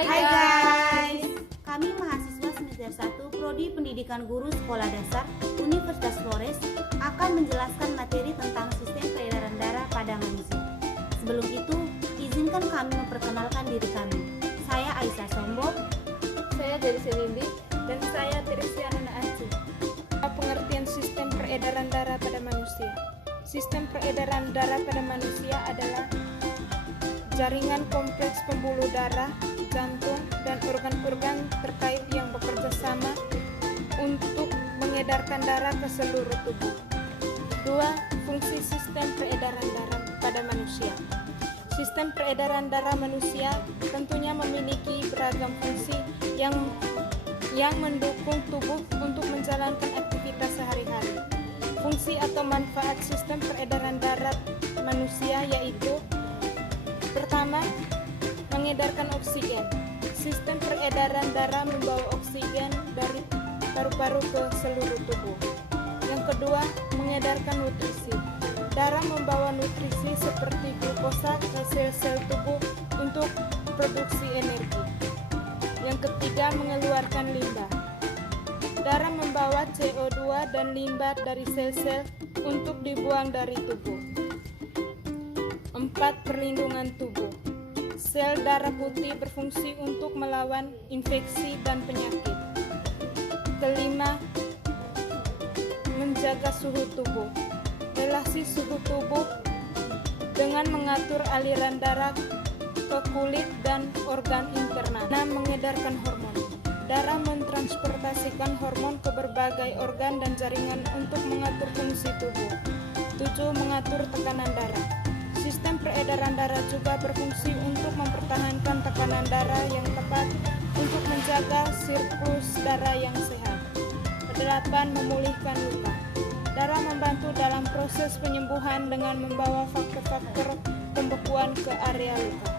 Hai guys, kami mahasiswa semester 1 Prodi Pendidikan Guru Sekolah Dasar Universitas Flores akan menjelaskan materi tentang sistem peredaran darah pada manusia. Sebelum itu, izinkan kami memperkenalkan diri kami. Saya Aisyah Sombo, saya dari Selindi, dan saya Teresiana Aci. Pengertian sistem peredaran darah pada manusia. Sistem peredaran darah pada manusia adalah jaringan kompleks pembuluh darah, jantung, dan organ-organ terkait yang bekerja sama untuk mengedarkan darah ke seluruh tubuh. 2. Fungsi sistem peredaran darah pada manusia. Sistem peredaran darah manusia tentunya memiliki beragam fungsi yang mendukung tubuh untuk menjalankan aktivitas sehari-hari. Fungsi atau manfaat sistem peredaran darah manusia yaitu: pertama, mengedarkan oksigen. Sistem peredaran darah membawa oksigen dari paru-paru ke seluruh tubuh. Yang kedua, mengedarkan nutrisi. Darah membawa nutrisi seperti glukosa ke sel-sel tubuh untuk produksi energi. Yang ketiga, mengeluarkan limbah. Darah membawa CO2 dan limbah dari sel-sel untuk dibuang dari tubuh. 4. Perlindungan tubuh. Sel darah putih berfungsi untuk melawan infeksi dan penyakit. Kelima, menjaga suhu tubuh. Relasi suhu tubuh dengan mengatur aliran darah ke kulit dan organ internal. 6. Mengedarkan hormon. Darah mentransportasikan hormon ke berbagai organ dan jaringan untuk mengatur fungsi tubuh. 7. Mengatur tekanan darah. Sistem peredaran darah juga berfungsi untuk mempertahankan tekanan darah yang tepat untuk menjaga siklus darah yang sehat. 8. Memulihkan luka. Darah membantu dalam proses penyembuhan dengan membawa faktor-faktor pembekuan ke area luka.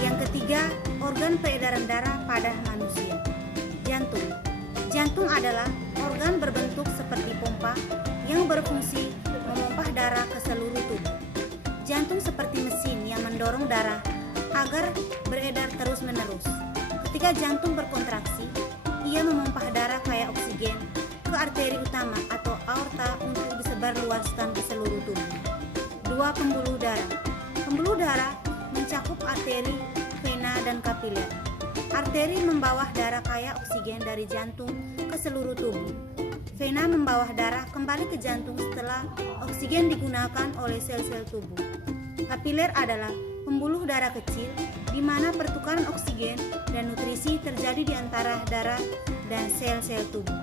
Yang ketiga, organ peredaran darah pada manusia. Jantung. Jantung adalah organ berbentuk seperti pompa yang berfungsi memompah darah ke seluruh tubuh. Jantung seperti mesin yang mendorong darah agar beredar terus-menerus. Ketika jantung berkontraksi, ia memompah darah kayak oksigen ke arteri utama atau aorta untuk disebarluaskan ke seluruh tubuh. 2. Pembuluh darah. Pembuluh darah mencakup arteri, vena, dan kapiler. Arteri membawa darah kaya oksigen dari jantung ke seluruh tubuh. Vena membawa darah kembali ke jantung setelah oksigen digunakan oleh sel-sel tubuh. Kapiler adalah pembuluh darah kecil di mana pertukaran oksigen dan nutrisi terjadi di antara darah dan sel-sel tubuh.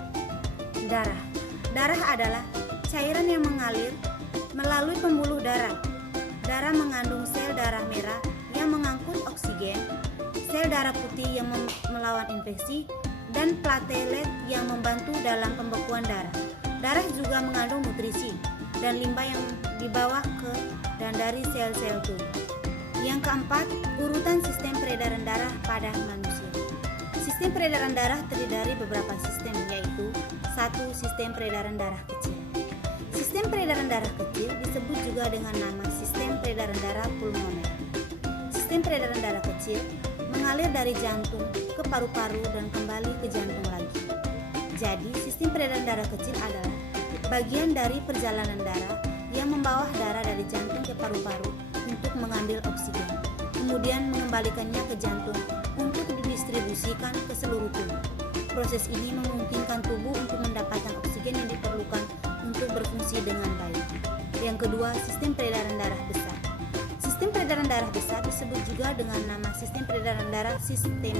Darah. Darah adalah cairan yang mengalir melalui pembuluh darah. Darah mengandung sel darah merah yang mengangkut oksigen, sel darah putih yang melawan infeksi, dan platelet yang membantu dalam pembekuan darah. Darah juga mengandung nutrisi dan limbah yang dibawa ke dan dari sel-sel tubuh. Yang keempat, urutan sistem peredaran darah pada manusia. Sistem peredaran darah terdiri dari beberapa sistem, yaitu 1. Sistem peredaran darah kecil. Sistem peredaran darah kecil disebut juga dengan nama sistem peredaran darah pulmoner. Sistem peredaran darah kecil mengalir dari jantung ke paru-paru dan kembali ke jantung lagi. Jadi, sistem peredaran darah kecil adalah bagian dari perjalanan darah yang membawa darah dari jantung ke paru-paru untuk mengambil oksigen, kemudian mengembalikannya ke jantung untuk didistribusikan ke seluruh tubuh. Proses ini memungkinkan tubuh untuk mendapatkan oksigen yang diperlukan untuk berfungsi dengan baik. Yang kedua, sistem peredaran darah besar. Sistem peredaran darah besar disebut juga dengan nama sistem peredaran darah sistemik.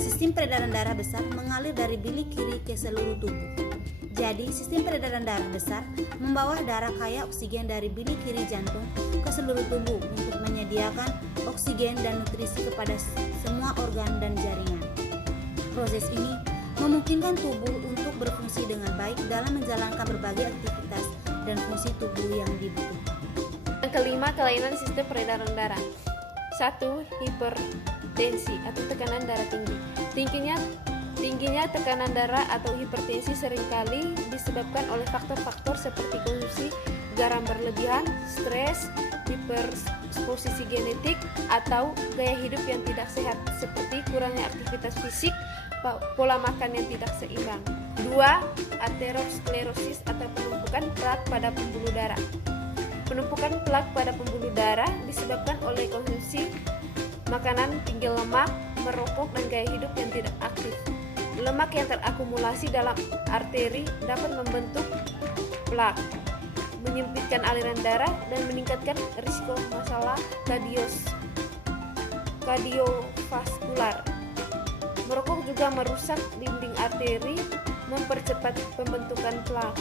Sistem peredaran darah besar mengalir dari bilik kiri ke seluruh tubuh. Jadi, sistem peredaran darah besar membawa darah kaya oksigen dari bilik kiri jantung ke seluruh tubuh untuk menyediakan oksigen dan nutrisi kepada semua organ dan jaringan. Proses ini memungkinkan tubuh untuk berfungsi dengan baik dalam menjalankan berbagai aktivitas dan fungsi tubuh yang dibutuhkan. Yang kelima, kelainan sistem peredaran darah. 1. Hipertensi atau tekanan darah tinggi. Tingginya tekanan darah atau hipertensi seringkali disebabkan oleh faktor-faktor seperti konsumsi garam berlebihan, stres, predisposisi genetik atau gaya hidup yang tidak sehat seperti kurangnya aktivitas fisik, pola makan yang tidak seimbang. 2. Aterosklerosis atau penumpukan plak pada pembuluh darah. Penumpukan plak pada pembuluh darah disebabkan oleh konsumsi makanan tinggi lemak, merokok, dan gaya hidup yang tidak aktif. Lemak yang terakumulasi dalam arteri dapat membentuk plak, menyempitkan aliran darah, dan meningkatkan risiko masalah kardiovaskular. Merokok juga merusak dinding arteri, mempercepat pembentukan plak.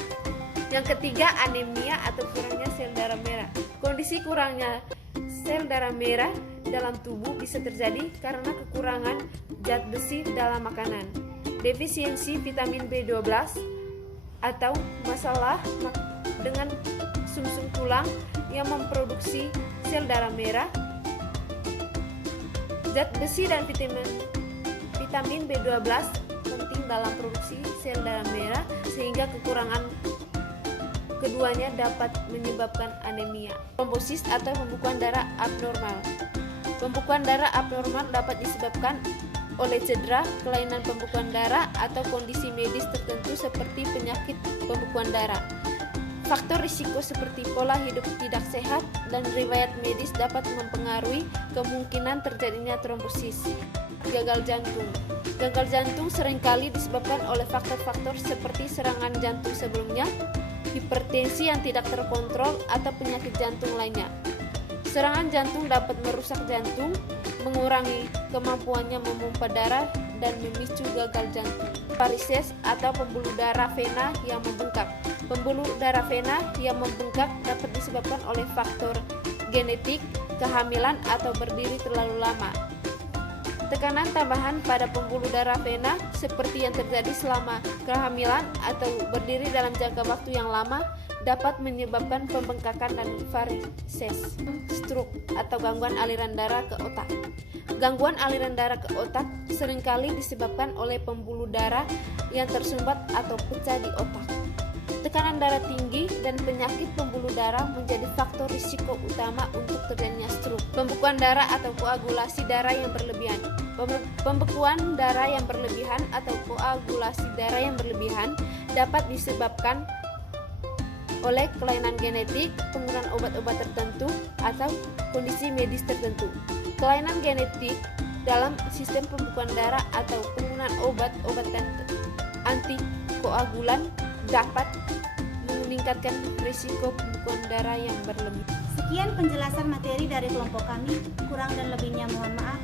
Yang ketiga, anemia atau kurangnya sel darah merah. Kondisi kurangnya sel darah merah dalam tubuh bisa terjadi karena kekurangan zat besi dalam makanan, defisiensi vitamin B12, atau masalah dengan sumsum tulang yang memproduksi sel darah merah. Zat besi dan vitamin B12 penting dalam produksi sel darah merah, sehingga kekurangan keduanya dapat menyebabkan anemia. Trombosis atau pembekuan darah abnormal. Pembekuan darah abnormal dapat disebabkan oleh cedera, kelainan pembekuan darah, atau kondisi medis tertentu seperti penyakit pembekuan darah. Faktor risiko seperti pola hidup tidak sehat dan riwayat medis dapat mempengaruhi kemungkinan terjadinya trombosis. Gagal jantung. Gagal jantung seringkali disebabkan oleh faktor-faktor seperti serangan jantung sebelumnya, hipertensi yang tidak terkontrol, atau penyakit jantung lainnya. Serangan jantung dapat merusak jantung, mengurangi kemampuannya memompa darah, dan memicu gagal jantung. Varises atau pembuluh darah vena yang membengkak. Pembuluh darah vena yang membengkak dapat disebabkan oleh faktor genetik, kehamilan, atau berdiri terlalu lama. Tekanan tambahan pada pembuluh darah vena seperti yang terjadi selama kehamilan atau berdiri dalam jangka waktu yang lama dapat menyebabkan pembengkakan dan varises. Stroke atau gangguan aliran darah ke otak. Gangguan aliran darah ke otak seringkali disebabkan oleh pembuluh darah yang tersumbat atau pecah di otak. Tekanan darah tinggi dan penyakit pembuluh darah menjadi faktor risiko utama untuk terjadinya stroke. Pembekuan darah atau koagulasi darah yang berlebihan. Pembekuan darah yang berlebihan atau koagulasi darah yang berlebihan dapat disebabkan oleh kelainan genetik, penggunaan obat-obat tertentu, atau kondisi medis tertentu. Kelainan genetik dalam sistem pembekuan darah atau penggunaan obat-obatan antikoagulan dapat meningkatkan risiko pembekuan darah yang berlebih. Sekian penjelasan materi dari kelompok kami. Kurang dan lebihnya mohon maaf.